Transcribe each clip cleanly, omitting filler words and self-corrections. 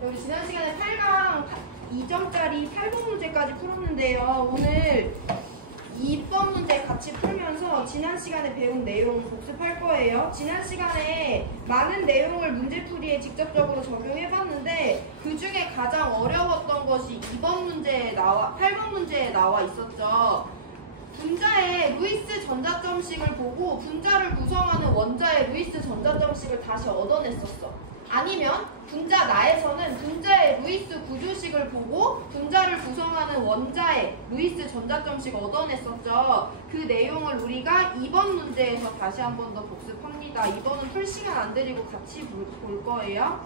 우리 지난 시간에 8강 2점짜리 8번 문제까지 풀었는데요. 오늘 2번 문제 같이 풀면서 지난 시간에 배운 내용 복습할 거예요. 지난 시간에 많은 내용을 문제풀이에 직접적으로 적용해봤는데 그 중에 가장 어려웠던 것이 2번 문제에 8번 문제에 나와 있었죠. 분자의 루이스 전자점식을 보고 분자를 구성하는 원자의 루이스 전자점식을 다시 얻어냈었어. 아니면 분자 나에서는 분자의 루이스 구조식을 보고 분자를 구성하는 원자의 루이스 전자점식을 얻어냈었죠. 그 내용을 우리가 2번 문제에서 다시 한 번 더 복습합니다. 2번은 풀 시간 안 들이고 같이 볼 거예요.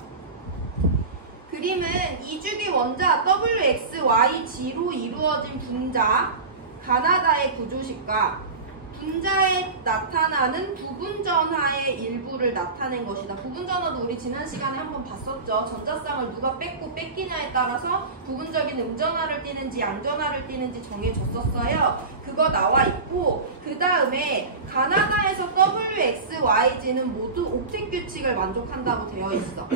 그림은 2주기 원자 WXYG로 이루어진 분자 가나다의 구조식과 분자에 나타나는 부분전하의 일부를 나타낸 것이다. 부분전하도 우리 지난 시간에 한번 봤었죠. 전자쌍을 누가 뺏고 뺏기냐에 따라서 부분적인 음전하를 띠는지 양전하를 띠는지 정해졌었어요. 그거 나와 있고 그 다음에 가나다에서 WXYG는 모두 옥텟 규칙을 만족한다고 되어 있어.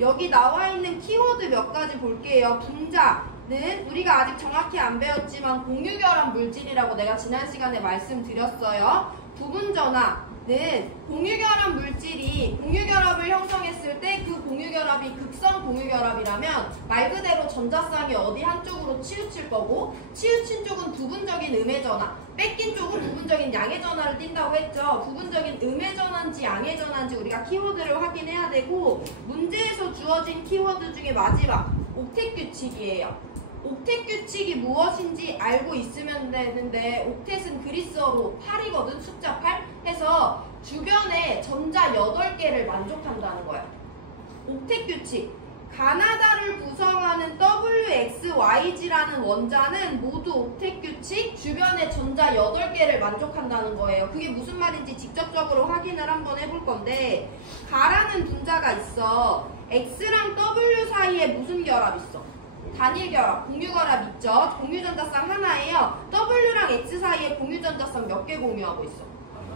여기 나와 있는 키워드 몇 가지 볼게요. 분자는 우리가 아직 정확히 안 배웠지만 공유결합 물질이라고 내가 지난 시간에 말씀드렸어요. 부분전하는 공유결합 물질이 공유결합을 형성했을 때 그 공유결합이 극성 공유결합이라면 말 그대로 전자쌍이 어디 한쪽으로 치우칠 거고 치우친 쪽은 부분적인 음의 전하, 뺏긴 쪽은 부분적인 양의 전하를 띈다고 했죠. 부분적인 음의 전하인지 양의 전하인지 우리가 키워드를 확인해야 되고 문제에서 주어진 키워드 중에 마지막 옥텟 규칙이에요. 옥텟 규칙이 무엇인지 알고 있으면 되는데 옥텟은 그리스어로 8이거든. 숫자 8 해서 주변에 전자 8개를 만족한다는 거야. 옥텟 규칙 가나다를 구성하는 WXYG라는 원자는 모두 옥텟 규칙 주변에 전자 8개를 만족한다는 거예요. 그게 무슨 말인지 직접적으로 확인을 한번 해볼 건데 가라는 분자가 있어. X랑 W 사이에 무슨 결합 있어? 단일 결합, 공유 결합 있죠? 공유전자쌍 하나예요. W랑 X 사이에 공유전자쌍 몇 개 공유하고 있어?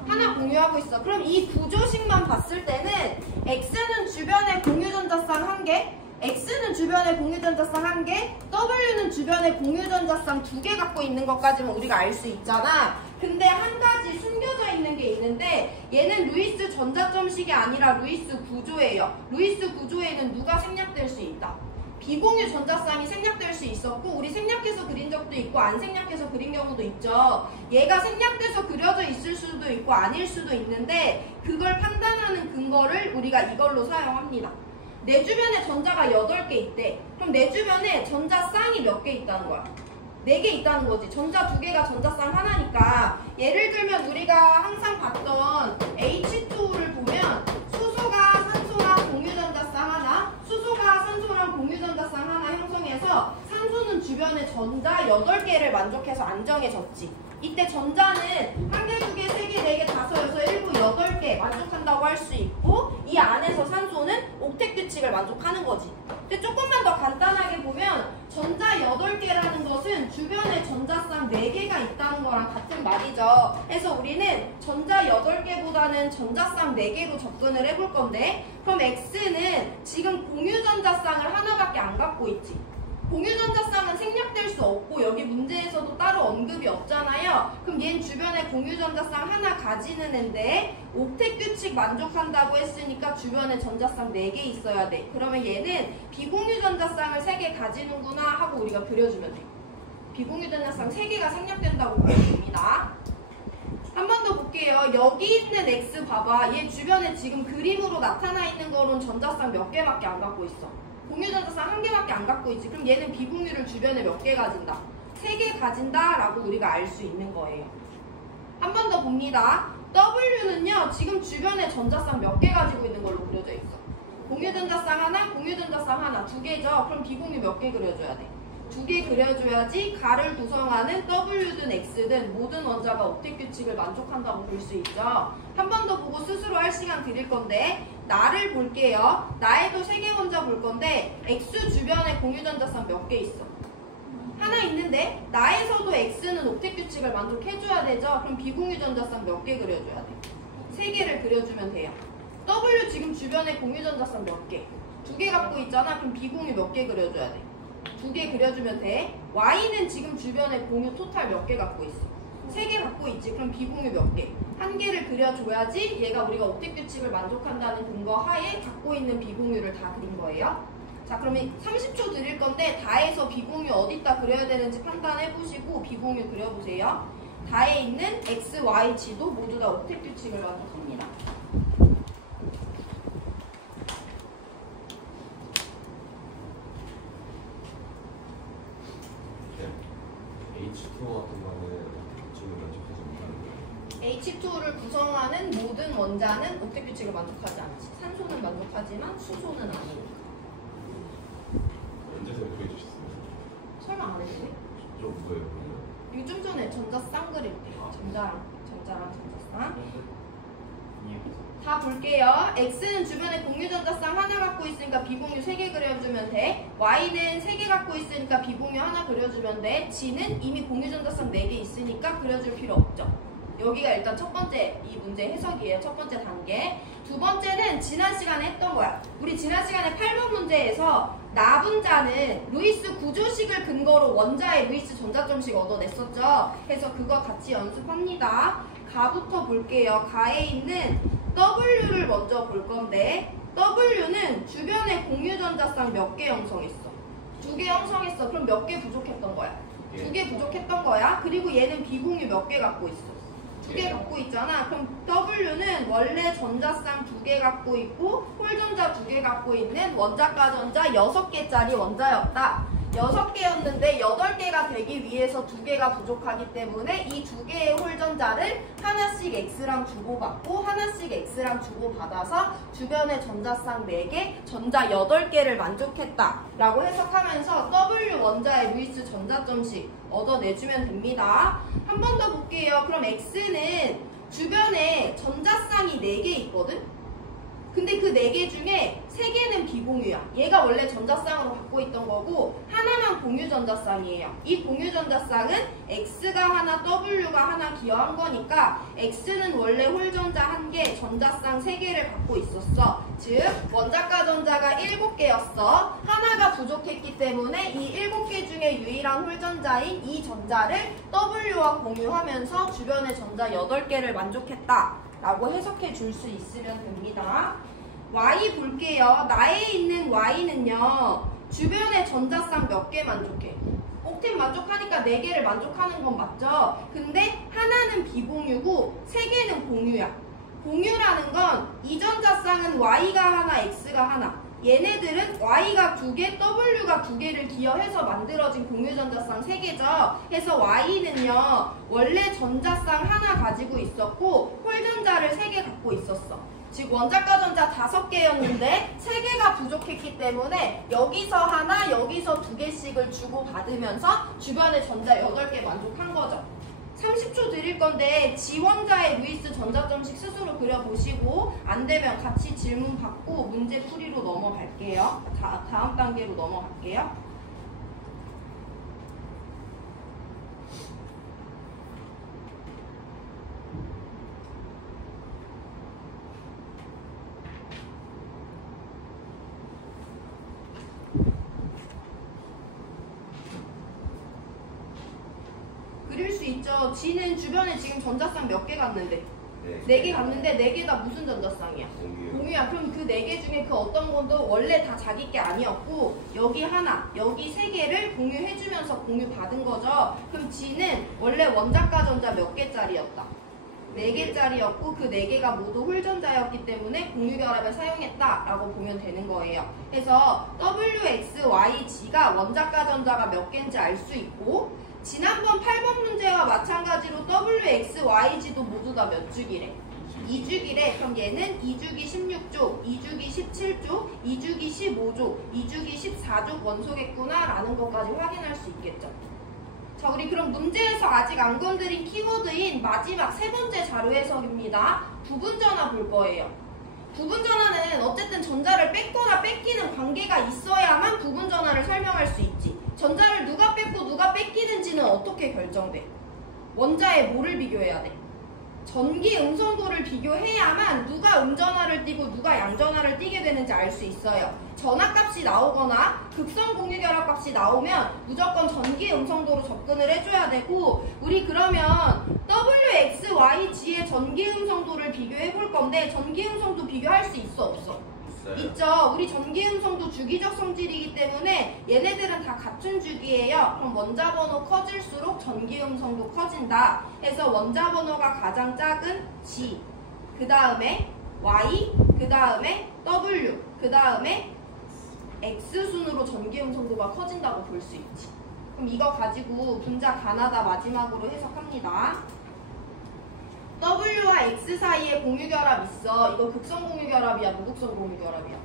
하나 공유하고 있어. 그럼 이 구조식만 봤을 때는 X는 주변에 공유전자쌍 1개, X는 주변에 공유전자쌍 1개, W는 주변에 공유전자쌍 2개 갖고 있는 것까지는 우리가 알 수 있잖아. 근데 한 가지 숨겨져 있는 게 있는데 얘는 루이스 전자점식이 아니라 루이스 구조예요. 루이스 구조에는 누가 생략될 수 있다? 비공유 전자쌍이 생략될 수 있었고 우리 생략해서 그린 적도 있고 안 생략해서 그린 경우도 있죠. 얘가 생략돼서 그려져 있을 수도 있고 아닐 수도 있는데 그걸 판단하는 근거를 우리가 이걸로 사용합니다. 내 주변에 전자가 8개 있대. 그럼 내 주변에 전자쌍이 몇 개 있다는 거야? 4개 있다는 거지. 전자 2개가 전자쌍 하나니까 예를 들면 우리가 항상 봤던 H2를 보면 수소가 산소랑 공유전자쌍 하나, 수소가 산소랑 공유전자쌍 하나 형성해서 산소는 주변에 전자 8개를 만족해서 안정해졌지. 이때 전자는 1개, 2개, 3개, 4개, 5, 6, 7, 8개 만족한다고 할 수 있고 이 안에서 산소는 옥텟 규칙을 만족하는 거지. 근데 조금만 더 간단하게 보면 전자 8개라는 것은 주변에 전자쌍 4개가 있다는 거랑 같은 말이죠. 그래서 우리는 전자 8개보다는 전자쌍 4개로 접근을 해볼 건데 그럼 X는 지금 공유전자쌍을 하나밖에 안 갖고 있지. 공유전자쌍은 생략될 수 없고 여기 문제에서도 따로 언급이 없잖아요. 그럼 얘는 주변에 공유전자쌍 하나 가지는 앤데 옥텟 규칙 만족한다고 했으니까 주변에 전자쌍 4개 있어야 돼. 그러면 얘는 비공유전자쌍을 3개 가지는구나 하고 우리가 그려주면 돼. 비공유전자쌍 3개가 생략된다고 그려줍니다. 한 번 더 볼게요. 여기 있는 X 봐봐. 얘 주변에 지금 그림으로 나타나 있는 거로는 전자쌍 몇 개밖에 안 갖고 있어. 공유전자쌍 1개밖에 안 갖고 있지. 그럼 얘는 비공유를 주변에 몇 개 가진다? 3개 가진다 라고 우리가 알 수 있는 거예요. 한 번 더 봅니다. W는요 지금 주변에 전자쌍 몇 개 가지고 있는 걸로 그려져 있어. 공유전자쌍 하나, 공유전자쌍 하나 2개죠. 그럼 비공유 몇 개 그려줘야 돼? 2개 그려줘야지 가를 구성하는 W든 X든 모든 원자가 옥텟 규칙을 만족한다고 볼 수 있죠. 한 번 더 보고 스스로 할 시간 드릴 건데 나를 볼게요. 나에도 3개 원자 볼 건데 X 주변에 공유전자쌍 몇 개 있어? 하나 있는데 나에서도 X는 옥텟 규칙을 만족해줘야 되죠. 그럼 비공유전자쌍 몇 개 그려줘야 돼? 3개를 그려주면 돼요. W 지금 주변에 공유전자쌍 몇 개? 두 개 갖고 있잖아. 그럼 비공유 몇 개 그려줘야 돼? 2개 그려주면 돼. Y는 지금 주변에 공유 토탈 몇 개 갖고 있어? 3개 갖고 있지. 그럼 비공유 몇 개? 1개를 그려줘야지 얘가 우리가 옥텟 규칙을 만족한다는 근거 하에 갖고 있는 비공유를 다 그린 거예요. 자, 그러면 30초 드릴 건데 다에서 비공유 어디다 그려야 되는지 판단해 보시고 비공유 그려보세요. 다에 있는 x, y, g도 모두 다 옥텟 규칙을 만족합니다. H2O 같은 거는 규칙을 만족하지 못하는 거예요. H2를 구성하는 모든 원자는 옥텟 규칙을 만족하지 않지. 산소는 만족하지만 수소는 아니니까. 언제서 그게 주셨어요? 설명 안 했어요? 좀 뭐예요 그러면? 이거 좀 전에 전자쌍 그릴 때. 전자랑 전자쌍. 다 볼게요. X는 주변에 공유 전자쌍 하나 갖고 있으니까 비공유 3개 그려주면 돼. Y는 3개 갖고 있으니까 비공유 하나 그려주면 돼. G는 이미 공유 전자쌍 4개 있으니까 그려줄 필요 없죠. 여기가 일단 첫 번째 이 문제 해석이에요. 첫 번째 단계. 두 번째는 지난 시간에 했던 거야. 우리 지난 시간에 8번 문제에서 나분자는 루이스 구조식을 근거로 원자의 루이스 전자점식 얻어냈었죠. 그래서 그거 같이 연습합니다. 가부터 볼게요. 가에 있는 W를 먼저 볼 건데 W는 주변에 공유 전자쌍 몇 개 형성했어? 2개 형성했어. 그럼 몇 개 부족했던 거야? 2개 부족했던 거야. 그리고 얘는 비공유 몇 개 갖고 있어? 2개 갖고 있잖아. 그럼 W는 원래 전자쌍 2개 갖고 있고 홀전자 2개 갖고 있는 원자과 전자 6개짜리 원자였다. 6개였는데 8개가 되기 위해서 2개가 부족하기 때문에 이 2개의 홀전자를 하나씩 X랑 주고받고 하나씩 X랑 주고받아서 주변의 전자쌍 4개, 전자 8개를 만족했다 라고 해석하면서 W 원자의 루이스 전자점식 얻어내주면 됩니다. 한 번 더 볼게요. 그럼 X는 주변에 전자쌍이 4개 있거든? 근데 그 4개 중에 3개는 비공유야. 얘가 원래 전자쌍으로 갖고 있던 거고 하나만 공유 전자쌍이에요. 이 공유 전자쌍은 X가 하나, W가 하나 기여한 거니까 X는 원래 홀전자 1개, 전자쌍 3개를 갖고 있었어. 즉 원자과 전자가 7개였어. 하나가 부족했기 때문에 이 7개 중에 유일한 홀전자인 이 전자를 W와 공유하면서 주변의 전자 8개를 만족했다 라고 해석해 줄 수 있으면 됩니다. Y 볼게요. 나에 있는 Y는요. 주변에 전자쌍 몇 개 만족해? 옥텟 만족하니까 4개를 만족하는 건 맞죠? 근데 하나는 비공유고 3개는 공유야. 공유라는 건 이 전자쌍은 Y가 하나, X가 하나. 얘네들은 Y가 2개, W가 2개를 기여해서 만들어진 공유 전자쌍 3개죠. 그래서 Y는요. 원래 전자쌍 하나 가지고 있었고 홀전자를 3개 갖고 있었어. 즉 원자과 전자 5개였는데 3개가 부족했기 때문에 여기서 하나, 여기서 2개씩을 주고받으면서 주변의 전자 8개 만족한 거죠. 30초 드릴 건데 지원자의 루이스 전자점식 스스로 그려보시고 안 되면 같이 질문 받고 문제 풀이로 넘어갈게요. 다음 단계로 넘어갈게요. 그릴 수 있죠. G는 주변에 지금 전자쌍 몇 개 갔는데? 4개 갔는데 4개 다 무슨 전자쌍이야? 공유야. 그럼 그 4개 중에 그 어떤 건도 원래 다 자기 게 아니었고 여기 하나, 여기 3개를 공유해주면서 공유 받은 거죠. 그럼 G는 원래 원자과 전자 몇 개짜리였다? 4개짜리였고 그 4개가 모두 홀전자였기 때문에 공유결합을 사용했다라고 보면 되는 거예요. 그래서 W, X, Y, G가 원자과 전자가 몇 개인지 알 수 있고 지난번 8번 문제와 마찬가지로 W, X, Y, G도 모두 다 몇 주기래? 2주기래. 그럼 얘는 2주기 16족, 2주기 17족, 2주기 15족, 2주기 14족 원소겠구나 라는 것까지 확인할 수 있겠죠. 자, 우리 그럼 문제에서 아직 안 건드린 키워드인 마지막 3번째 자료 해석입니다. 부분전화 볼 거예요. 부분전화는 어쨌든 전자를 뺏거나 뺏기는 관계가 있어야만 부분전화를 설명할 수 있지. 전자를 누가 뺏고 누가 뺏기는지는 어떻게 결정돼? 원자에 뭐를 비교해야 돼? 전기 음성도를 비교해야만 누가 음전하를 띠고 누가 양전하를 띠게 되는지 알 수 있어요. 전하값이 나오거나 극성 공유결합값이 나오면 무조건 전기 음성도로 접근을 해줘야 되고, 우리 그러면 WXYG의 전기 음성도를 비교해 볼 건데 전기 음성도 비교할 수 있어 없어? 있죠. 우리 전기 음성도 주기적 성질이기 때문에 얘네들은 다 같은 주기예요. 그럼 원자 번호 커질수록 전기 음성도 커진다. 해서 원자 번호가 가장 작은 G, 그 다음에 Y, 그 다음에 W, 그 다음에 X 순으로 전기 음성도가 커진다고 볼 수 있지. 그럼 이거 가지고 분자 가나다 마지막으로 해석합니다. W와 X 사이에 공유결합 있어. 이거 극성 공유결합이야, 무극성 공유결합이야?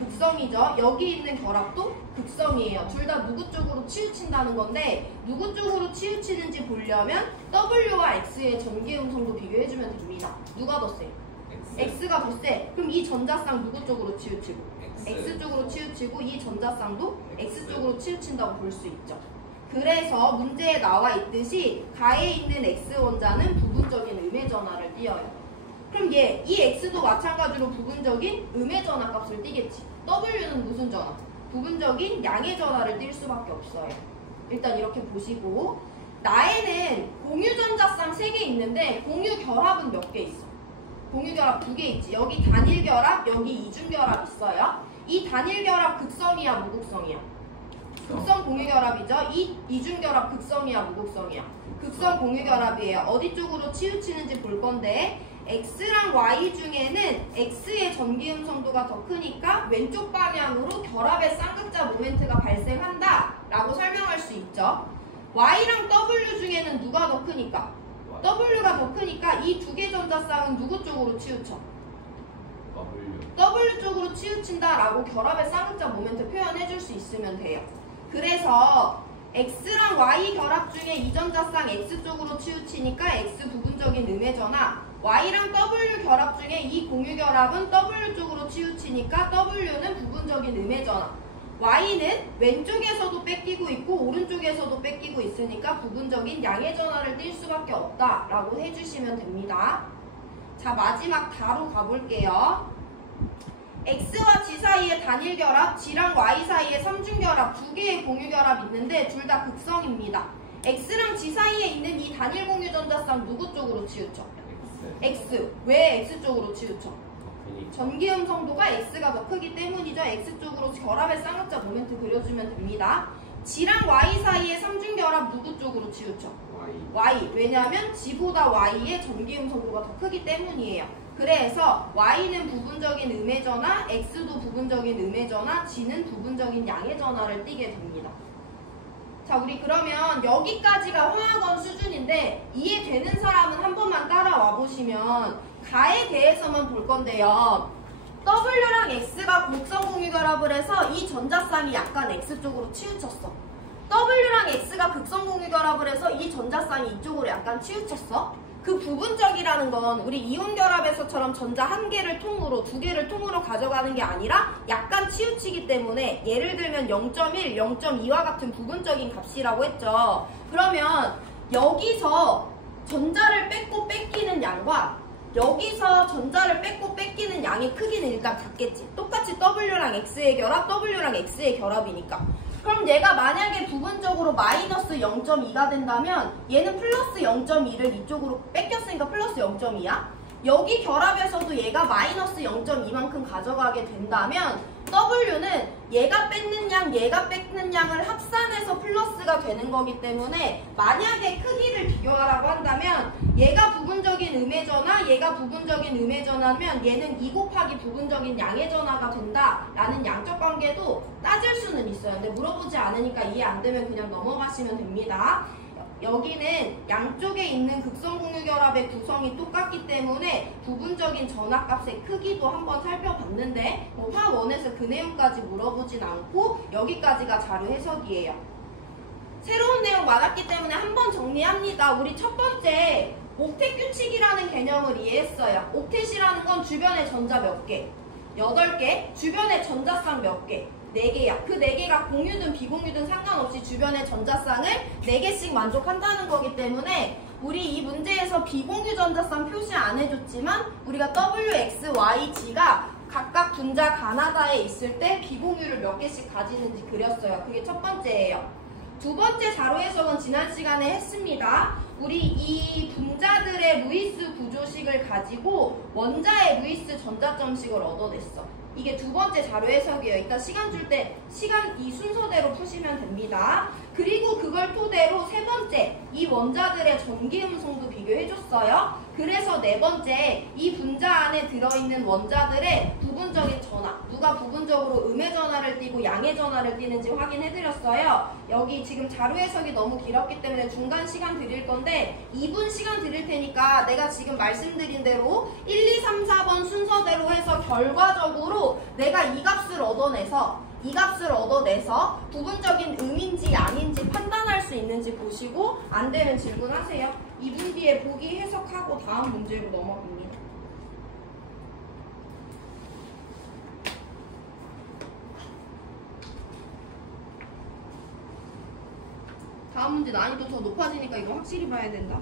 극성이죠. 여기 있는 결합도 극성이에요. 둘 다 누구 쪽으로 치우친다는 건데 누구 쪽으로 치우치는지 보려면 W와 X의 전기 음성도 비교해주면 됩니다. 누가 더 세? X가 더 세. 그럼 이 전자쌍 누구 쪽으로 치우치고? X 쪽으로 치우치고 이 전자쌍도 X 쪽으로 치우친다고 볼 수 있죠. 그래서 문제에 나와 있듯이 가에 있는 X 원자는 부분적인 음의 전하를 띄어요. 그럼 이 X도 마찬가지로 부분적인 음의 전하 값을 띄겠지. W는 무슨 전하? 부분적인 양의 전하를 띌 수밖에 없어요. 일단 이렇게 보시고, 나에는 공유 전자쌍 3개 있는데 공유 결합은 몇 개 있어? 공유 결합 2개 있지. 여기 단일 결합, 여기 이중 결합 있어요. 이 단일 결합 극성이야, 무극성이야? 극성 공유결합이죠. 이 이중결합 극성이야, 무극성이야? 극성 공유결합이에요. 어디 쪽으로 치우치는지 볼 건데 X랑 Y 중에는 X의 전기 음성도가 더 크니까 왼쪽 방향으로 결합의 쌍극자 모멘트가 발생한다 라고 설명할 수 있죠. Y랑 W 중에는 누가 더 크니까? W가 더 크니까 이 두 개 전자쌍은 누구 쪽으로 치우쳐? W 쪽으로 치우친다 라고 결합의 쌍극자 모멘트 표현해 줄 수 있으면 돼요. 그래서 X랑 Y 결합 중에 이 전자쌍 X 쪽으로 치우치니까 X 부분적인 음의 전하, Y랑 W 결합 중에 이 공유 결합은 W 쪽으로 치우치니까 W는 부분적인 음의 전하, Y는 왼쪽에서도 뺏기고 있고 오른쪽에서도 뺏기고 있으니까 부분적인 양의 전하를 띌 수밖에 없다 라고 해주시면 됩니다. 자, 마지막 다로 가볼게요. X와 G 사이에 단일 결합, G랑 Y 사이에 삼중 결합, 두 개의 공유 결합 있는데 둘 다 극성입니다. X랑 G 사이에 있는 이 단일 공유 전자쌍 누구 쪽으로 치우쳐? X. 왜 X 쪽으로 치우쳐? 전기 음성도가 X가 더 크기 때문이죠. X 쪽으로 결합의 쌍극자 모멘트 그려주면 됩니다. G랑 Y 사이에 삼중 결합 누구 쪽으로 치우쳐? Y. 왜냐하면 G보다 Y의 전기 음성도가 더 크기 때문이에요. 그래서 Y는 부분적인 음의 전하, X도 부분적인 음의 전하, G는 부분적인 양의 전하를 띠게 됩니다. 자, 우리 그러면 여기까지가 화학원 수준인데 이해되는 사람은 한 번만 따라와 보시면 가에 대해서만 볼 건데요. W랑 X가 곡선 공유 결합을 해서 이 전자쌍이 약간 X 쪽으로 치우쳤어. W랑 X가 극성 공유 결합을 해서 이 전자쌍이 이쪽으로 약간 치우쳤어. 그 부분적이라는 건 우리 이온 결합에서처럼 전자 한 개를 통으로, 두 개를 통으로 가져가는 게 아니라 약간 치우치기 때문에 예를 들면 0.1, 0.2와 같은 부분적인 값이라고 했죠. 그러면 여기서 전자를 뺏고 뺏기는 양과 여기서 전자를 뺏고 뺏기는 양의 크기는 일단 같겠지. 똑같이 W랑 X의 결합, W랑 X의 결합이니까. 그럼 얘가 만약에 부분적으로 마이너스 0.2가 된다면 얘는 플러스 0.2를 이쪽으로 뺏겼으니까 플러스 0.2야. 여기 결합에서도 얘가 마이너스 0.2만큼 가져가게 된다면 W는 얘가 뺏는 양, 얘가 뺏는 양을 합산해서 플러스가 되는 거기 때문에 만약에 크기를 비교하라고 한다면 얘가 부분적인 음의 전하, 얘가 부분적인 음의 전하면 얘는 2 곱하기 부분적인 양의 전하가 된다라는 양적 관계도 따질 수는 있어요. 근데 물어보지 않으니까 이해 안 되면 그냥 넘어가시면 됩니다. 여기는 양쪽에 있는 극성 공유 결합의 구성이 똑같기 때문에 부분적인 전하값의 크기도 한번 살펴봤는데 화원에서 그 내용까지 물어보진 않고 여기까지가 자료 해석이에요. 새로운 내용 많았기 때문에 한번 정리합니다. 우리 첫 번째 옥텟 규칙이라는 개념을 이해했어요. 옥텟이라는 건 주변에 전자 몇 개? 8개. 주변에 전자쌍 몇 개? 4개야. 그 4개가 공유든 비공유든 상관없이 주변의 전자쌍을 4개씩 만족한다는 거기 때문에 우리 이 문제에서 비공유 전자쌍 표시 안 해줬지만 우리가 W, X, Y, G가 각각 분자 가나다에 있을 때 비공유를 몇 개씩 가지는지 그렸어요. 그게 첫 번째예요. 두 번째 자료 해석은 지난 시간에 했습니다. 우리 이 분자들의 루이스 구조식을 가지고 원자의 루이스 전자점식을 얻어냈어. 이게 두 번째 자료 해석이에요. 이따 시간 줄 때 시간 이 순서대로 푸시면 됩니다. 그리고 그걸 토대로 세 번째 이 원자들의 전기음성도 비교해줬어요. 그래서 네 번째 이 분자 안에 들어있는 원자들의 부분적인 전하, 누가 부분적으로 음의 전하를 띠고 양의 전하를 띠는지 확인해드렸어요. 여기 지금 자료 해석이 너무 길었기 때문에 중간 시간 드릴 건데 2분 시간 드릴 테니까 내가 지금 말씀드린 대로 1, 2, 3, 4번 순서대로 해서 결과적으로 내가 이 값을 얻어내서 부분적인 음인지 양인지 판단할 수 있는지 보시고 안 되면 질문하세요. 2분 뒤에 보기 해석하고 다음 문제로 넘어갑니다. 다음 문제 난이도 더 높아지니까 이거 확실히 봐야 된다.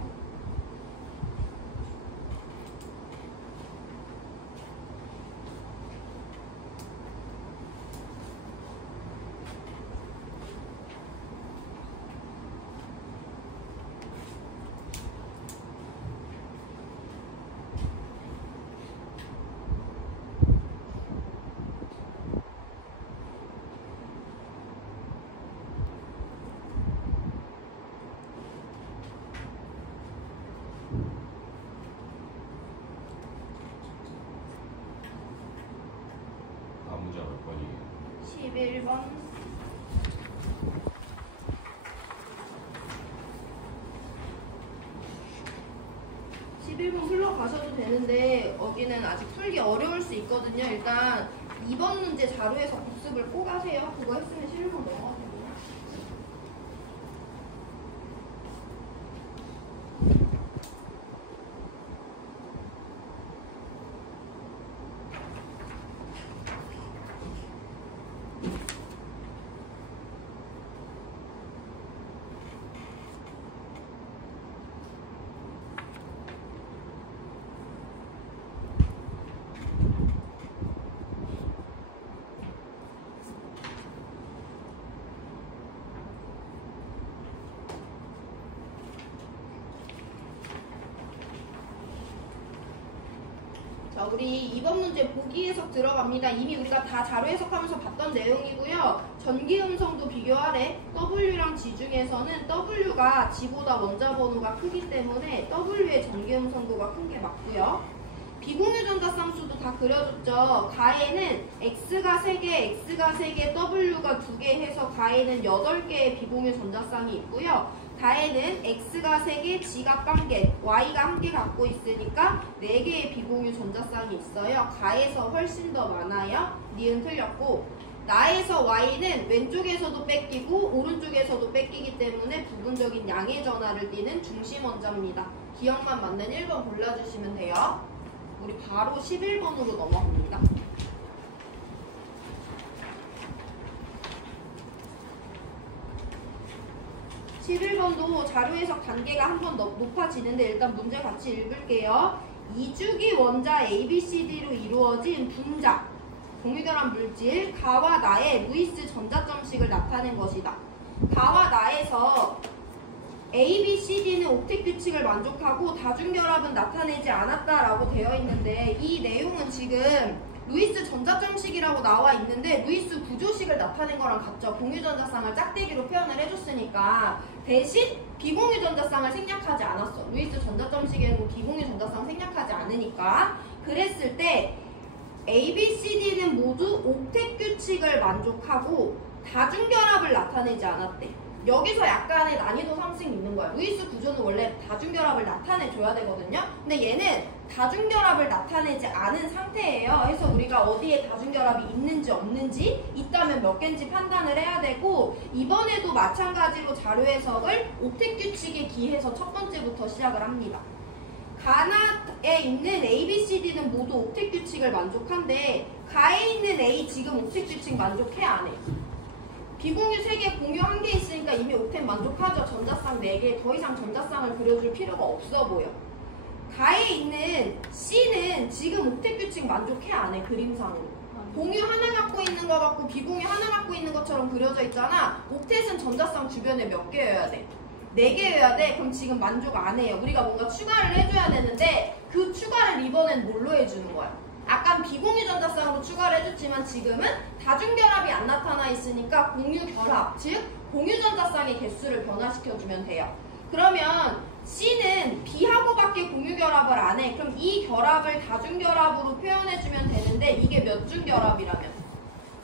다음 문제가 몇 번이에요? 11번. 11번 흘러가셔도 되는데 여기는 아직 풀기 어려울 수 있거든요. 일단 2번 문제 자료에서 복습을 꼭 하세요. 그거 했으면 11번 넘어가세요. 자, 우리 이번 문제 보기 해석 들어갑니다. 이미 우리가 다 자료 해석하면서 봤던 내용이고요. 전기 음성도 비교하래. W랑 G 중에서는 W가 G보다 원자 번호가 크기 때문에 W의 전기 음성도가 큰 게 맞고요. 비공유 전자쌍수도 다 그려줬죠. 가에는 X가 3개, X가 3개, W가 2개 해서 가에는 8개의 비공유 전자쌍이 있고요. 다에는 X가 3개, G가 1개, Y가 1개 갖고 있으니까 4개의 비공유 전자쌍이 있어요. 가에서 훨씬 더 많아요. 니은 틀렸고, 나에서 Y는 왼쪽에서도 뺏기고 오른쪽에서도 뺏기기 때문에 부분적인 양의 전하를 띠는 중심 원자입니다. 기억만 맞는 1번 골라주시면 돼요. 우리 바로 11번으로 넘어갑니다. 11번도 자료 해석 단계가 한 번 높아지는데 일단 문제 같이 읽을게요. 2주기 원자 ABCD로 이루어진 분자, 공유결합 물질, 가와 나의 루이스 전자점식을 나타낸 것이다. 가와 나에서 ABCD는 옥텟 규칙을 만족하고 다중결합은 나타내지 않았다라고 되어 있는데 이 내용은 지금 루이스 전자점식이라고 나와 있는데 루이스 구조식을 나타낸 거랑 같죠. 공유전자쌍을 짝대기로 표현을 해줬으니까 대신 비공유 전자쌍을 생략하지 않았어. 루이스 전자점식에는 비공유 전자쌍 생략하지 않으니까. 그랬을 때 ABCD는 모두 옥텟 규칙을 만족하고 다중결합을 나타내지 않았대. 여기서 약간의 난이도 상승이 있는 거야. 루이스 구조는 원래 다중결합을 나타내줘야 되거든요. 근데 얘는 다중결합을 나타내지 않은 상태예요. 그래서 우리가 어디에 다중결합이 있는지 없는지, 있다면 몇 개인지 판단을 해야 되고, 이번에도 마찬가지로 자료 해석을 옥텟 규칙에 기해서 첫 번째부터 시작을 합니다. 가나에 있는 ABCD는 모두 옥텟 규칙을 만족한데 가에 있는 A 지금 옥텟 규칙 만족해 안 해? 비공유 3개, 공유 1개 있으니까 이미 옥텐 만족하죠. 전자쌍 4개. 더 이상 전자쌍을 그려줄 필요가 없어 보여. 가에 있는 C는 지금 옥텟 규칙 만족해 안 해? 그림상으로. 공유 하나 갖고 있는 거 같고 비공유 하나 갖고 있는 것처럼 그려져 있잖아. 옥텟은 전자쌍 주변에 몇 개여야 돼? 4개여야 돼. 그럼 지금 만족 안 해요. 우리가 뭔가 추가를 해줘야 되는데 그 추가를 이번엔 뭘로 해주는 거야? 아까 비공유 전자쌍으로 추가를 해줬지만 지금은 다중결합이 안 나타나 있으니까 공유결합, 즉 공유 전자쌍의 개수를 변화시켜주면 돼요. 그러면 C는 B하고밖에 공유결합을 안 해. 그럼 이 결합을 다중결합으로 표현해주면 되는데 이게 몇 중 결합이라면?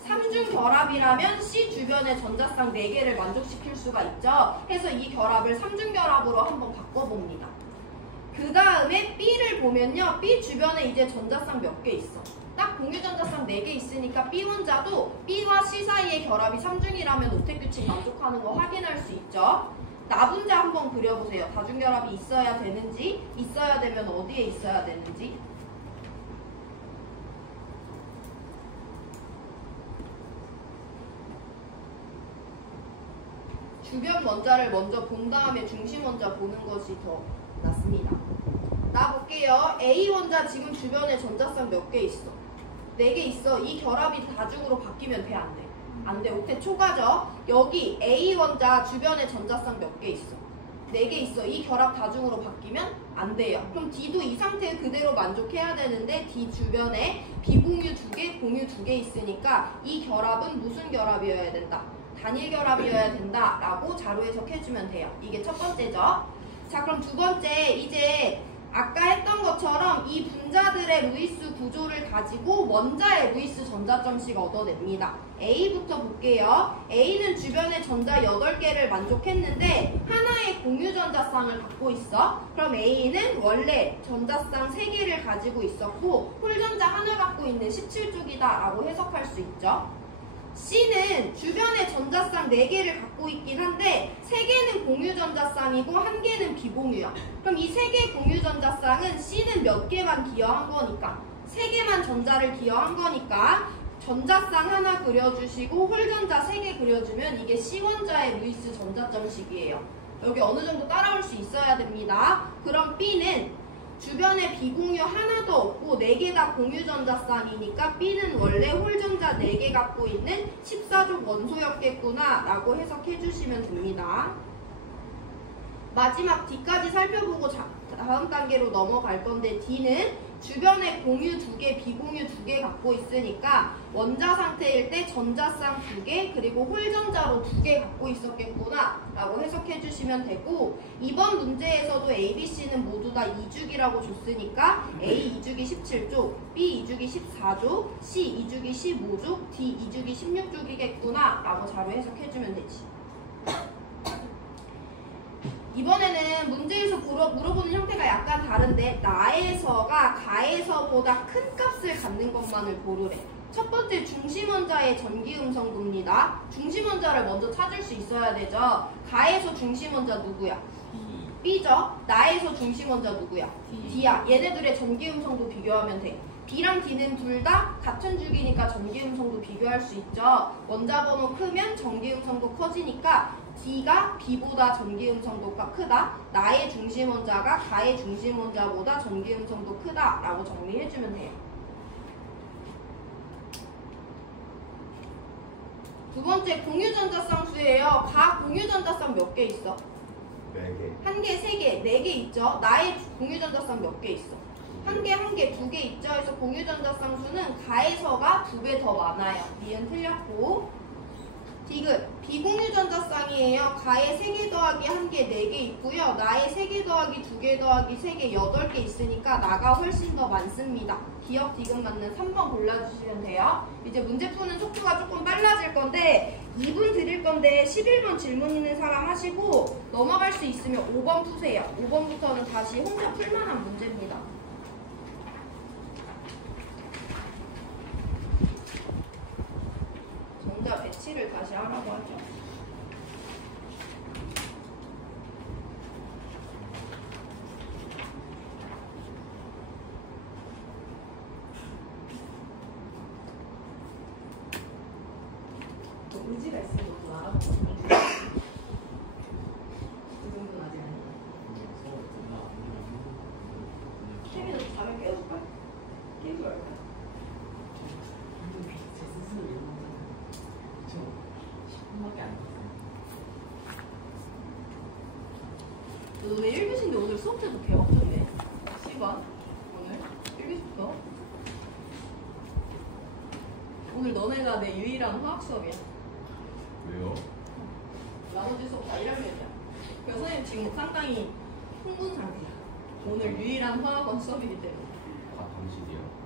3중 결합이라면 C 주변의 전자쌍 4개를 만족시킬 수가 있죠. 해서 이 결합을 3중 결합으로 한번 바꿔봅니다. 그 다음에 B를 보면요. B 주변에 이제 전자쌍 몇 개 있어? 딱 공유 전자쌍 4개 있으니까 B 혼자도 B와 C 사이의 결합이 3중이라면 옥텟 규칙 만족하는 거 확인할 수 있죠. 나분자 한번 그려보세요. 다중결합이 있어야 되는지, 있어야 되면 어디에 있어야 되는지. 주변 원자를 먼저 본 다음에 중심 원자 보는 것이 더 낫습니다. 나 볼게요. A 원자 지금 주변에 전자쌍 몇 개 있어? 4개 있어. 이 결합이 다중으로 바뀌면 돼, 안 돼? 안 돼. 옥텟 초과죠. 여기 A 원자 주변에 전자쌍 몇 개 있어? 4개 있어. 이 결합 다중으로 바뀌면 안 돼요. 그럼 D도 이 상태 그대로 만족해야 되는데 D 주변에 비공유 2개, 공유 2개 있으니까 이 결합은 무슨 결합이어야 된다? 단일 결합이어야 된다 라고 자료 해석해주면 돼요. 이게 첫 번째죠. 자, 그럼 두 번째, 이제 아까 했던 것처럼 이 분자들의 루이스 구조를 가지고 원자의 루이스 전자점씩 얻어냅니다. A부터 볼게요. A는 주변에 전자 8개를 만족했는데 하나의 공유 전자쌍을 갖고 있어. 그럼 A는 원래 전자쌍 3개를 가지고 있었고 홀전자 하나 갖고 있는 17쪽이다 라고 해석할 수 있죠. C는 주변에 전자쌍 4개를 갖고 있긴 한데 3개는 공유 전자쌍이고 1개는 비공유야. 그럼 이 3개 공유 전자쌍은 C는 몇 개만 기여한 거니까 3개만 전자를 기여한 거니까 전자쌍 하나 그려주시고 홀전자 3개 그려주면 이게 C원자의 루이스 전자점식이에요. 여기 어느 정도 따라올 수 있어야 됩니다. 그럼 B는 주변에 비공유 하나도 없고 4개 다 공유 전자쌍이니까 B는 원래 홀전자 4개 갖고 있는 14족 원소였겠구나 라고 해석해 주시면 됩니다. 마지막 D까지 살펴보고 다음 단계로 넘어갈 건데 D는 주변에 공유 2개, 비공유 2개 갖고 있으니까 원자 상태일 때 전자쌍 2개 그리고 홀전자로 2개 갖고 있었겠구나 라고 해석해 주시면 되고 이번 문제에서도 A, B, C는 모두 다 2죽이라고 줬으니까 A 2죽이 17족, B 2죽이 14족, C 2죽이 15족, D 2죽이 16족이겠구나 라고 자료 해석해 주면 되지. 이번에는 문제에서 물어보는 형태가 약간 다른데 나에서가 가에서보다 큰 값을 갖는 것만을 고르래. 첫 번째 중심원자의 전기음성도입니다. 중심원자를 먼저 찾을 수 있어야 되죠. 가에서 중심원자 누구야? B죠. 나에서 중심원자 누구야? D야. 얘네들의 전기음성도 비교하면 돼. B랑 D는 둘 다 같은 주기니까 전기음성도 비교할 수 있죠. 원자 번호 크면 전기음성도 커지니까 D가 B보다 전기음성도가 크다. 나의 중심원자가 가의 중심원자보다 전기음성도 크다 라고 정리해주면 돼요. 두 번째 공유전자쌍수예요. 가 공유전자쌍 몇 개 있어? 4개. 1개, 3개, 4개 있죠. 나의 공유전자쌍 몇 개 있어? 1개, 2개 있죠. 그래서 공유전자쌍수는 가에서가 2배 더 많아요. 니은 틀렸고 디귿, 비공유전자쌍이에요. 가에 3개 더하기 1개 4개 있고요. 나에 3개 더하기 2개 더하기 3개 8개 있으니까 나가 훨씬 더 많습니다. 기억 디귿 맞는 3번 골라주시면 돼요. 이제 문제 푸는 속도가 조금 빨라질 건데 2분 드릴 건데 11번 질문 있는 사람 하시고 넘어갈 수 있으면 5번 푸세요. 5번부터는 다시 혼자 풀만한 문제입니다. 정답 배치를 다시 하라고 하죠. 의지가 있으면 좀 알아보고 너네 1교시인데 오늘 수업 때도 개막졌네. 시간 오늘 1교시부터. 오늘 너네가 내 유일한 화학 수업이야. 왜요? 나머지 수업 다 1학년이야. 그래서 선생님 지금 상당히 흥분 상태야. 오늘 유일한 화학원 수업이기 때문에. 아 당신이요?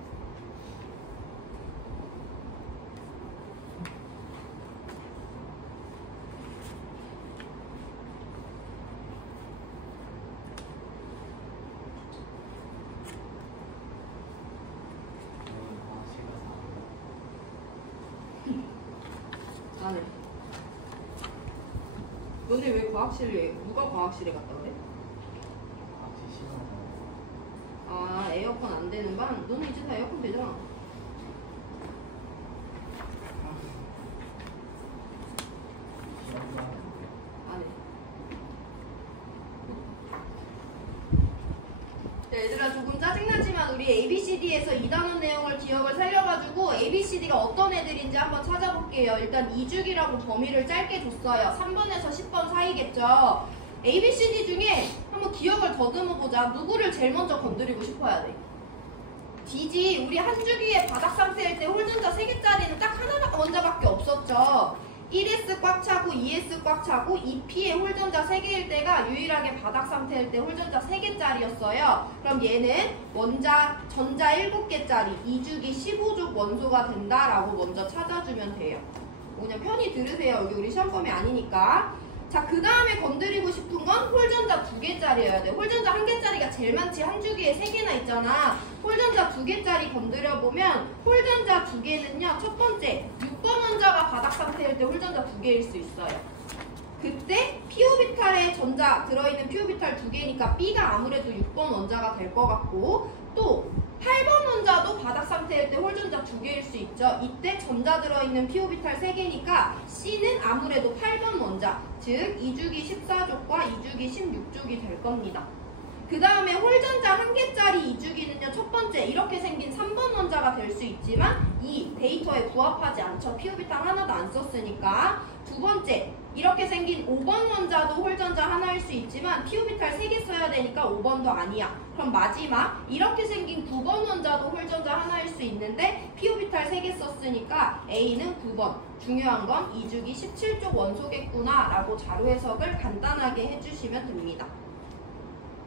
안 해. 너네 왜 과학실에, 누가 과학실에 갔다 그래? 아, 에어컨 안 되는 반? 너는 이제 다 에어컨 되잖아. 안 해. 자, 얘들아 조금 짜증나지만 우리 ABCD에서 2단원 내용을 기억을 살려가지고 ABCD가 어떤 애들인지 한번 찾아볼게요. 일단 2주기라고 범위를 짧게 줬어요. 3번에서 10번 사이겠죠. ABCD 중에 한번 기억을 더듬어보자. 누구를 제일 먼저 건드리고 싶어야 돼? D지. 우리 한 주기에 바닥 상태일 때 홀전자 3개짜리는 딱 하나 먼저밖에 없었죠. 1S 꽉 차고 2S 꽉 차고 2P에 홀전자 3개일 때가 유일하게 바닥 상태일 때 홀전자 3개짜리였어요. 그럼 얘는 전자 7개짜리 2주기 15족 원소가 된다라고 먼저 찾아주면 돼요. 그냥 편히 들으세요. 여기 우리 시험 범위 아니니까. 자, 그 다음에 건드리고 싶은 건 홀전자 2개짜리여야 돼. 홀전자 1개짜리가 제일 많지. 한 주기에 3개나 있잖아. 홀전자 2개짜리 건드려보면 홀전자 2개는요. 첫 번째, 6번 원자가 바닥 상태일 때 홀전자 2개일 수 있어요. 그때 피오비탈에 전자 들어있는 피오비탈 2개니까 B가 아무래도 6번 원자가 될 것 같고, 또 8번 원자도 바닥 상태일 때 홀전자 2개일 수 있죠. 이때 전자 들어있는 피오비탈 3개니까 C는 아무래도 8번 원자, 즉 2주기 14족과 2주기 16족이 될 겁니다. 그 다음에 홀전자 1개짜리 2주기는요. 첫 번째, 이렇게 생긴 3번 원자가 될 수 있지만 이 데이터에 부합하지 않죠. 피오비탈 하나도 안 썼으니까. 두 번째, 이렇게 생긴 5번 원자도 홀전자 하나일 수 있지만 피오비탈 3개 써야 되니까 5번도 아니야. 그럼 마지막, 이렇게 생긴 9번 원자도 홀전자 하나일 수 있는데 피오비탈 3개 썼으니까 A는 9번. 중요한 건 2주기 17족 원소겠구나 라고 자료 해석을 간단하게 해주시면 됩니다.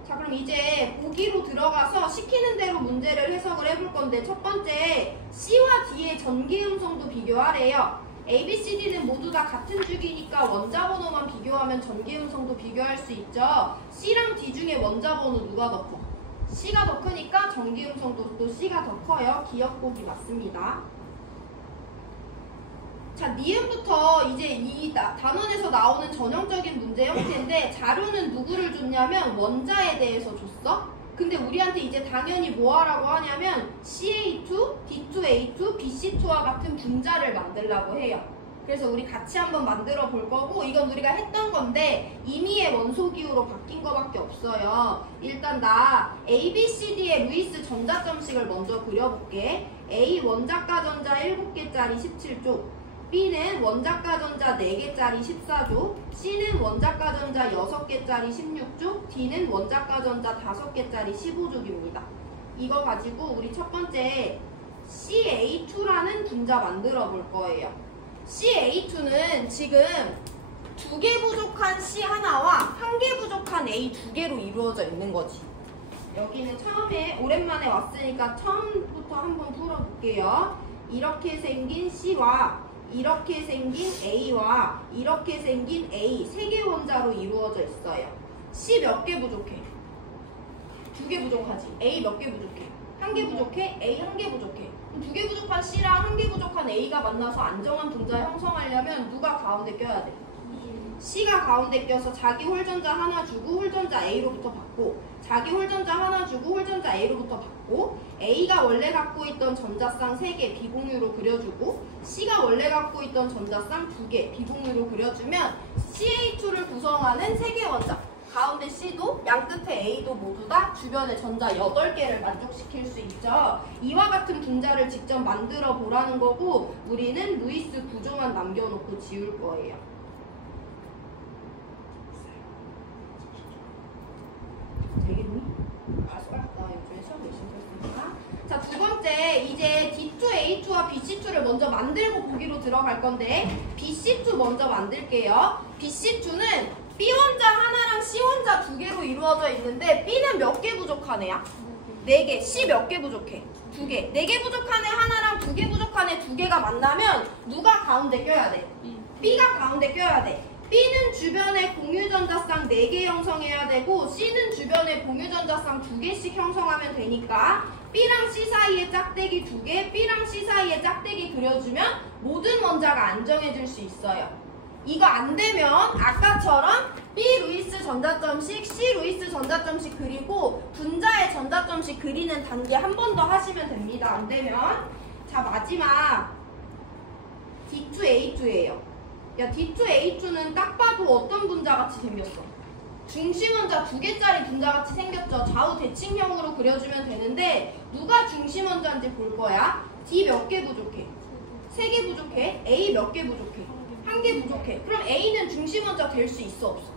자, 그럼 이제 보기로 들어가서 시키는 대로 문제를 해석을 해볼 건데, 첫 번째, C와 D의 전기 음성도 비교하래요. A, B, C, D는 모두 다 같은 주기니까 원자 번호만 비교하면 전기 음성도 비교할 수 있죠. C랑 D 중에 원자 번호 누가 더 커? C가 더 크니까 전기 음성도 또 C가 더 커요. 기억 보기 맞습니다. 자, 니은부터 이제 이 단원에서 나오는 전형적인 문제 형태인데, 자료는 누구를 줬냐면 원자에 대해서 줬어. 근데 우리한테 이제 당연히 뭐 하라고 하냐면 CA2, D2A2, BC2와 같은 분자를 만들라고 해요. 그래서 우리 같이 한번 만들어 볼 거고, 이건 우리가 했던 건데 임의의 원소 기호로 바뀐 거밖에 없어요. 일단 나 A, B, C, D의 루이스 전자점식을 먼저 그려볼게. A 원자가 전자 7개짜리 17족, B는 원자가 전자 4개짜리 14족, C는 원자가 전자 6개짜리 16족, D는 원자가 전자 5개짜리 15족입니다. 이거 가지고 우리 첫 번째 CA2라는 분자 만들어 볼 거예요. CA2는 지금 2개 부족한 C 하나와 1개 부족한 A 2개로 이루어져 있는 거지. 여기는 처음에 오랜만에 왔으니까 처음부터 한번 풀어볼게요. 이렇게 생긴 C와 이렇게 생긴 A와 이렇게 생긴 A 3개 원자로 이루어져 있어요. C 몇 개 부족해? 2개 부족하지. A 몇 개 부족해? 1개 부족해? A 1개 부족해. 2개 부족한 C랑 1개 부족한 A가 만나서 안정한 분자 형성하려면 누가 가운데 껴야 돼? C가 가운데 껴서 자기 홀전자 하나 주고 홀전자 A로부터 받고, 자기 홀전자 하나 주고 홀전자 A로부터 받고, A가 원래 갖고 있던 전자쌍 3개 비공유로 그려주고, C가 원래 갖고 있던 전자쌍 2개 비공유로 그려주면 CA2를 구성하는 3개 원자, 가운데 C도 양 끝에 A도 모두 다 주변에 전자 8개를 만족시킬 수 있죠. 이와 같은 분자를 직접 만들어 보라는 거고, 우리는 루이스 구조만 남겨놓고 지울 거예요. 알겠니? 알았어. 나 요즘에 시험 열심히 했으니까. 자, 두 번째, 이제 D2A2와 BC2를 먼저 만들고 보기로 들어갈 건데, BC2 먼저 만들게요. BC2는 B 원자 하나랑 C 원자 두 개로 이루어져 있는데, B는 몇 개 부족한 애야? 4개. C 몇 개 부족해? 2개. 4개 부족한 애 하나랑 2개 부족한 애 2개가 만나면 누가 가운데 껴야 돼? B가 가운데 껴야 돼. B는 주변에 공유전자쌍 4개 형성해야 되고 C는 주변에 공유전자쌍 2개씩 형성하면 되니까 B랑 C 사이에 짝대기 2개, B랑 C 사이에 짝대기 그려주면 모든 원자가 안정해질 수 있어요. 이거 안 되면 아까처럼 B 루이스 전자점씩, C 루이스 전자점씩 그리고 분자의 전자점씩 그리는 단계 한 번 더 하시면 됩니다. 안 되면. 자, 마지막 D2A2예요. 야, D2A2는 딱 봐도 어떤 분자같이 생겼어? 중심원자 2개짜리 분자같이 생겼죠. 좌우 대칭형으로 그려주면 되는데 누가 중심원자인지 볼 거야. D 몇 개 부족해? 3개 부족해. A 몇 개 부족해? 1개 부족해. 그럼 A는 중심원자 될 수 있어, 없어?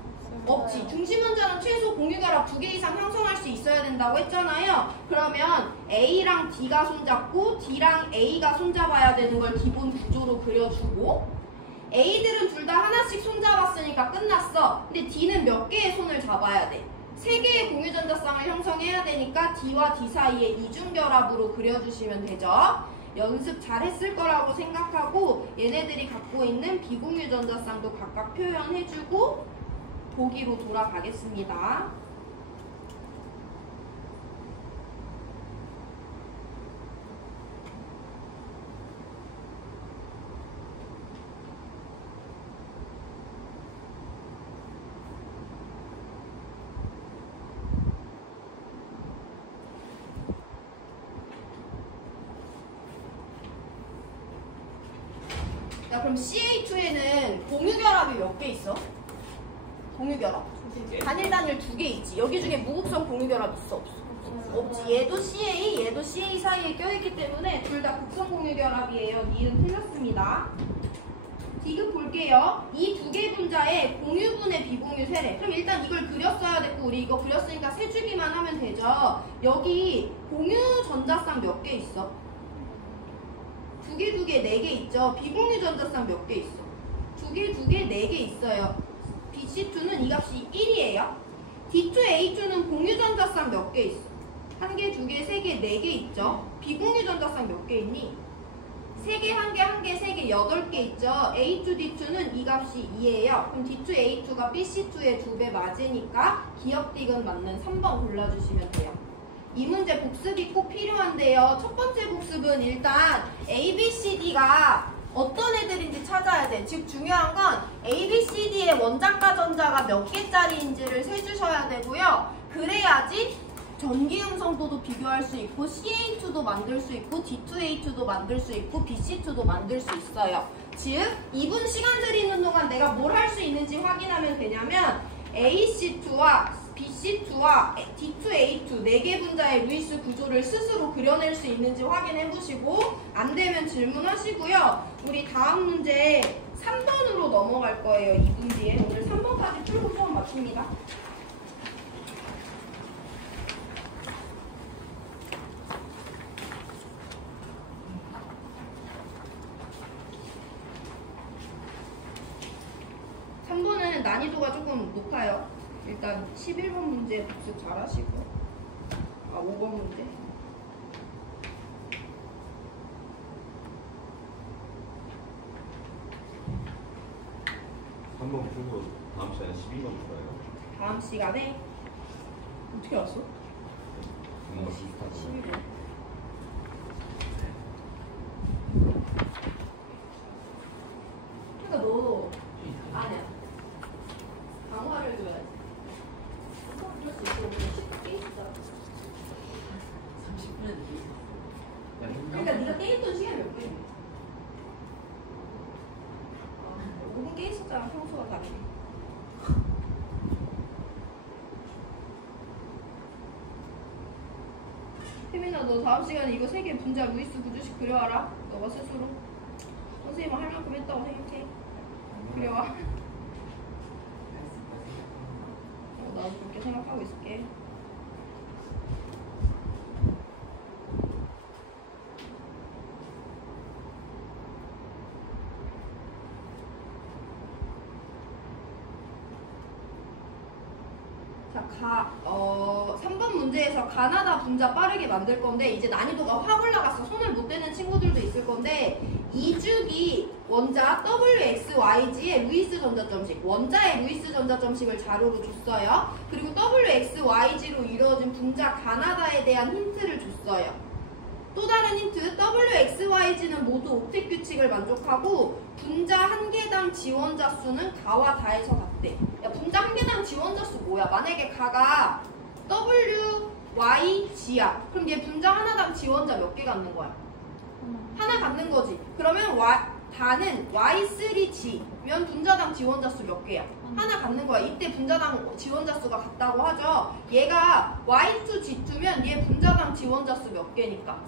없지. 중심원자는 최소 공유결합 2개 이상 형성할 수 있어야 된다고 했잖아요. 그러면 A랑 D가 손잡고 D랑 A가 손잡아야 되는 걸 기본 구조로 그려주고 A들은 둘 다 하나씩 손잡았으니까 끝났어. 근데 D는 몇 개의 손을 잡아야 돼? 3개의 공유전자쌍을 형성해야 되니까 D와 D 사이에 이중결합으로 그려주시면 되죠. 연습 잘했을 거라고 생각하고 얘네들이 갖고 있는 비공유전자쌍도 각각 표현해주고 보기로 돌아가겠습니다. 자, 그럼 CH2에는 공유결합이 몇 개 있어? 공유결합. 단일 2개 있지. 여기 중에 무극성 공유결합 있어, 없어? 없지. 얘도 CA, 얘도 CA 사이에 껴있기 때문에 둘 다 극성 공유결합이에요. 니은 틀렸습니다. 디귿 볼게요. 이 2개 분자의 공유분의 비공유 세례. 그럼 일단 이걸 그렸어야 됐고 우리 이거 그렸으니까 세주기만 하면 되죠. 여기 공유 전자쌍 몇 개 있어? 2개, 4개 있죠. 비공유 전자쌍 몇 개 있어? 2개, 4개 있어요. BC2는 이 값이 1이에요. D2A2는 공유 전자쌍 몇 개 있어? 1개, 2개, 3개, 4개 있죠. 비공유 전자쌍 몇 개 있니? 3개, 1개, 3개, 8개 있죠. A2, D2는 이 값이 2예요. 그럼 D2A2가 BC2의 2배 맞으니까 기억 디귿 맞는 3번 골라주시면 돼요. 이 문제 복습이 꼭 필요한데요. 첫 번째 복습은 일단 A, B, C, D가 어떤 애들인지 찾아야 돼. 즉 중요한 건 A, B, C, D의 원자과 전자가 몇 개짜리인지를 세주셔야 되고요. 그래야지 전기 형성도도 비교할 수 있고 CA2도 만들 수 있고 D2A2도 만들 수 있고 BC2도 만들 수 있어요. 즉 2분 시간 들이는 동안 내가 뭘 할 수 있는지 확인하면 되냐면 AC2와 BC2와 D2A2 4개 분자의 루이스 구조를 스스로 그려낼 수 있는지 확인해 보시고 안 되면 질문하시고요. 우리 다음 문제 3번으로 넘어갈 거예요. 2분 뒤에. 오늘 3번까지 풀고 수업 마칩니다. 난이도가 조금 높아요. 일단 11번 문제 복습 잘 하시고 5번 문제 한번 풀고 다음 시간에 12번 풀어요. 다음 시간에 어떻게 알았어? 뭔가 비슷하고 12번 그러니까 너 아니야 강화를 줘야지. 그럴 수 있고 쉽게 있어. 30분은 그러니까 네가 깨있던 시간 몇 분이야? 5분 깨있었잖아. 평소와 다르게. 혜민아 너 다음 시간에 이거 3개 분자 루이스 구조식 그려와라. 너가 스스로. 선생님은 할 만큼 했다고 생각해. 그려와. 나도 그렇게 생각하고 있을게. 자, 3번 문제에서 가나다 분자 빠르게 만들 건데 이제 난이도가 확 올라갔어. 손을 못 대는 친구들도 있을 건데 이주기 원자 WXYG의 루이스 전자점식, 원자의 루이스 전자점식을 자료로 줬어요. 그리고 WXYG로 이루어진 분자 가나다에 대한 힌트를 줬어요. 또 다른 힌트, WXYG는 모두 옥텟 규칙을 만족하고 분자 한 개당 지원자 수는 가와 다에서 같대. 야, 분자 한 개당 지원자 수 뭐야? 만약에 가가 W, Y, G야. 그럼 얘 분자 하나당 지원자 몇 개 갖는 거야? 하나 갖는 거지. 그러면 다는 Y3G면 분자당 지원자 수 몇 개야? 하나 갖는 거야. 이때 분자당 지원자 수가 같다고 하죠. 얘가 Y2G2면 얘 분자당 지원자 수 몇 개니까?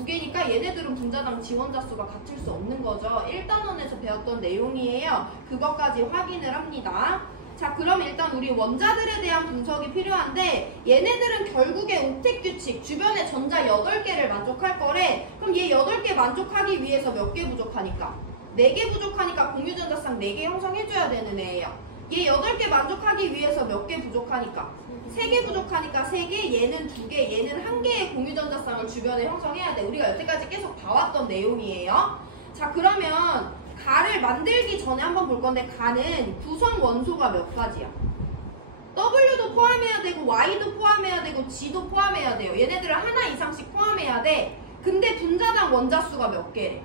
2개니까 얘네들은 분자당 지원자 수가 같을 수 없는 거죠. 1단원에서 배웠던 내용이에요. 그것까지 확인을 합니다. 자, 그럼 일단 우리 원자들에 대한 분석이 필요한데 얘네들은 결국에 옥텟 규칙, 주변에 전자 8개를 만족할 거래. 그럼 얘 8개 만족하기 위해서 몇 개 부족하니까? 4개 부족하니까 공유전자쌍 4개 형성해줘야 되는 애예요. 얘 8개 만족하기 위해서 몇 개 부족하니까? 3개 부족하니까 3개, 얘는 2개, 얘는 1개의 공유전자쌍을 주변에 형성해야 돼. 우리가 여태까지 계속 봐왔던 내용이에요. 자, 그러면 가를 만들기 전에 한번 볼 건데 가는 구성 원소가 몇 가지야? W도 포함해야 되고 Y도 포함해야 되고 G도 포함해야 돼요. 얘네들을 하나 이상씩 포함해야 돼. 근데 분자당 원자 수가 몇 개래?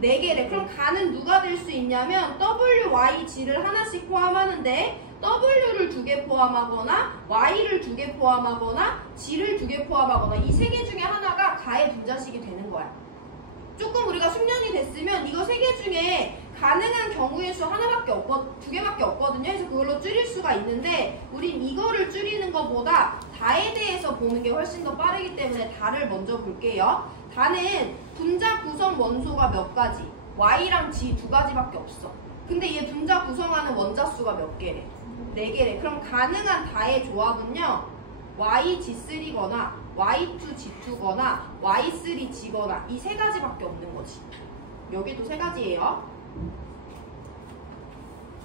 4개래. 그럼 가는 누가 될 수 있냐면 W, Y, G를 하나씩 포함하는데 W를 2개 포함하거나 Y를 2개 포함하거나 G를 2개 포함하거나 이 3개 중에 하나가 가의 분자식이 되는 거야. 조금 우리가 숙련이 됐으면 이거 3개 중에 가능한 경우의 수 하나밖에 없고 2개밖에 없거든요. 그래서 그걸로 줄일 수가 있는데 우린 이거를 줄이는 것보다 다에 대해서 보는 게 훨씬 더 빠르기 때문에 다를 먼저 볼게요. 다는 분자 구성 원소가 몇 가지? Y랑 G 2가지밖에 없어. 근데 얘 분자 구성하는 원자 수가 몇 개래? 4개래. 그럼 가능한 다의 조합은요. YG3거나 Y2G2거나 Y3G거나 이 3가지밖에 없는 거지. 여기도 3가지예요.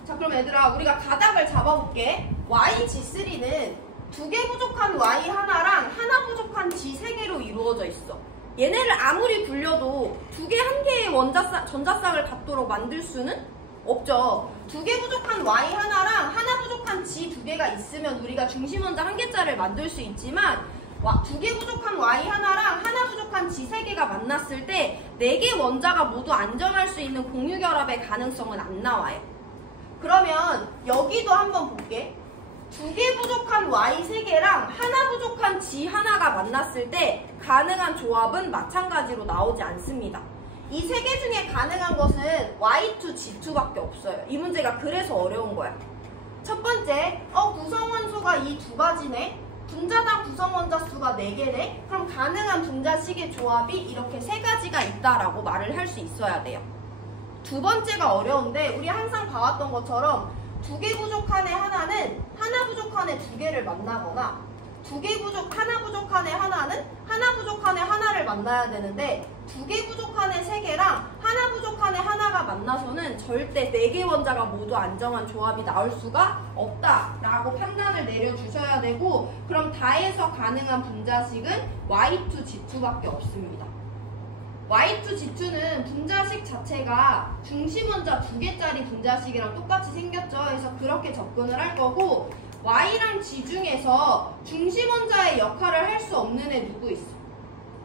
자, 그럼 얘들아 우리가 가닥을 잡아볼게. YG3는 2개 부족한 Y 하나랑 하나 부족한 G 3개로 이루어져 있어. 얘네를 아무리 굴려도 2개, 1개의 전자쌍을 갖도록 만들 수는 없죠. 2개 부족한 Y 하나랑 하나 부족한 G 2개가 있으면 우리가 중심원자 1개짜리를 만들 수 있지만 2개 부족한 Y 하나랑 하나 부족한 G 3개가 만났을 때 4개 원자가 모두 안정할 수 있는 공유결합의 가능성은 안 나와요. 그러면 여기도 한번 볼게. 2개 부족한 Y 3개랑 하나 부족한 G 하나가 만났을 때 가능한 조합은 마찬가지로 나오지 않습니다. 이 3개 중에 가능한 것은 Y2G2밖에 없어요. 이 문제가 그래서 어려운 거야. 첫 번째, 구성원소가 이 2가지네. 분자당 구성원자 수가 4개네. 그럼 가능한 분자식의 조합이 이렇게 3가지가 있다라고 말을 할 수 있어야 돼요. 두 번째가 어려운데 우리 항상 봐왔던 것처럼 2개 부족한 애 하나는 하나 부족한 애 2개를 만나거나 하나 부족한 애 하나는 하나 부족한 애 하나를 만나야 되는데 2개 부족한 애 3개랑 하나 부족한 애 하나가 만나서는 절대 4개 원자가 모두 안정한 조합이 나올 수가 없다라고 판단을 내려주셔야 되고 그럼 다에서 가능한 분자식은 Y2G2밖에 없습니다. Y2G2는 분자식 자체가 중심원자 2개짜리 분자식이랑 똑같이 생겼죠. 그래서 그렇게 접근을 할 거고 Y랑 G 중에서 중심원자의 역할을 할 수 없는 애 누구 있어?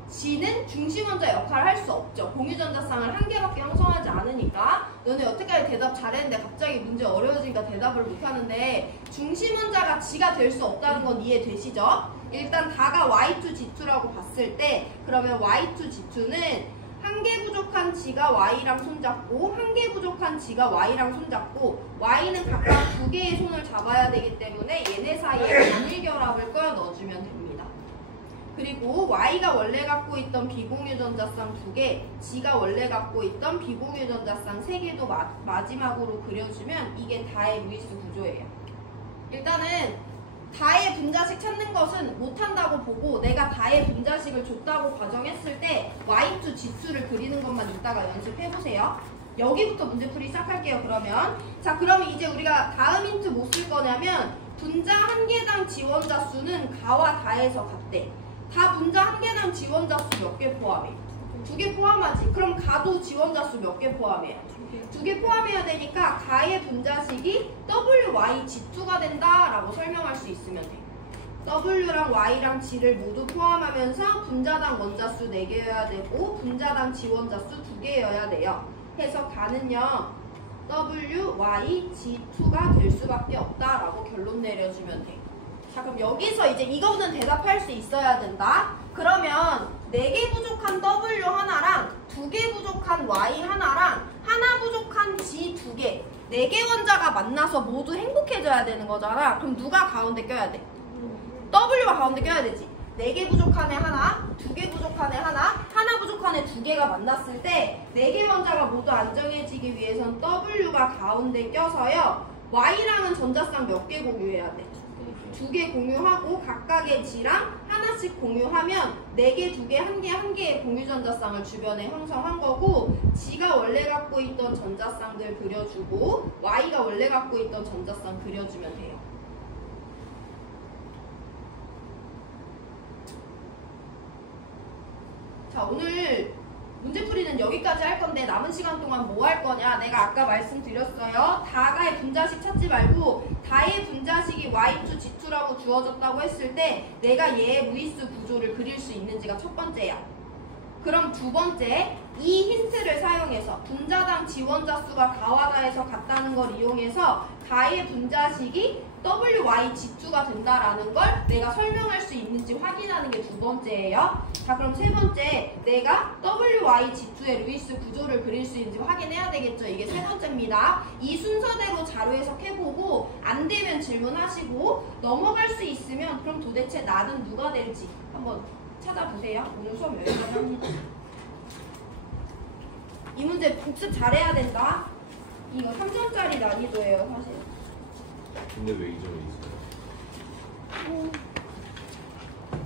G는 중심원자 역할을 할 수 없죠. 공유전자쌍을 1개밖에 형성하지 않으니까. 너네 여태까지 대답 잘했는데 갑자기 문제 어려워지니까 대답을 못하는데 중심원자가 G가 될 수 없다는 건 이해되시죠? 일단 다가 Y2G2라고 봤을 때 그러면 Y2G2는 1개 부족한 G가 Y랑 손잡고 1개 부족한 G가 Y랑 손잡고 Y는 각각 2개의 손을 잡아야 되기 때문에 얘네 사이에 단일결합을 꺼여 넣어주면 됩니다. 그리고 Y가 원래 갖고 있던 비공유전자쌍 2개, G가 원래 갖고 있던 비공유전자쌍 3개도 마지막으로 그려주면 이게 다의 루이스 구조예요. 일단은 다의 분자식 찾는 것은 못한다고 보고 내가 다의 분자식을 줬다고 가정했을 때 Y2G2를 그리는 것만 이따가 연습해보세요. 여기부터 문제풀이 시작할게요. 그러면 자, 그러면 이제 우리가 다음 힌트 뭐 쓸 거냐면 분자 한 개당 지원자 수는 가와 다에서 같대. 다 분자 한 개당 지원자 수 몇 개 포함해? 2개 포함하지. 그럼 가도 지원자 수 몇 개 포함해야 돼? 2개 포함해야 되니까 가의 분자식이 WYG2가 된다라고 설명할 수 있으면 돼. W랑 Y랑 G를 모두 포함하면서 분자당 원자수 4개여야 되고 분자당 지원자수 2개여야 돼요. 해서 가는요 W, Y, G2가 될 수밖에 없다라고 결론 내려주면 돼. 자, 그럼 여기서 이제 이거는 대답할 수 있어야 된다. 그러면 4개 부족한 W 하나랑 2개 부족한 Y 하나랑 하나 부족한 G 2개 4개 원자가 만나서 모두 행복해져야 되는 거잖아. 그럼 누가 가운데 껴야 돼? W가 가운데 껴야 되지. 4개 부족한 애 하나, 2개 부족한 애 하나, 하나 부족한 애 2개가 만났을 때 4개 원자가 모두 안정해지기 위해선 W가 가운데 껴서요. Y랑은 전자쌍 몇 개 공유해야 돼? 2개 공유하고 각각의 G랑 하나씩 공유하면 4개, 2개, 1개, 1개의 공유 전자쌍을 주변에 형성한 거고 G가 원래 갖고 있던 전자쌍들 그려주고 Y가 원래 갖고 있던 전자쌍 그려주면 돼요. 자, 오늘 문제풀이는 여기까지 할 건데 남은 시간 동안 뭐 할 거냐? 내가 아까 말씀드렸어요. 다가의 분자식 찾지 말고 다의 분자식이 Y2, G2라고 주어졌다고 했을 때 내가 얘의 루이스 구조를 그릴 수 있는지가 첫 번째야. 그럼 두 번째, 이 힌트를 사용해서 분자당 지원자 수가 가와 다에서 같다는 걸 이용해서 가의 분자식이 WYG2가 된다라는 걸 내가 설명할 수 있는지 확인하는 게 두 번째예요. 자, 그럼 세 번째, 내가 WYG2의 루이스 구조를 그릴 수 있는지 확인해야 되겠죠. 이게 세 번째입니다. 이 순서대로 자료 해석해보고 안 되면 질문하시고 넘어갈 수 있으면 그럼 도대체 나는 누가 될지 한번 찾아보세요. 오늘 수업 여기까지 합니다. 이 문제 복습 잘해야 된다. 이거 3점짜리 난이도예요, 사실. 근데 왜 2점이 있어요?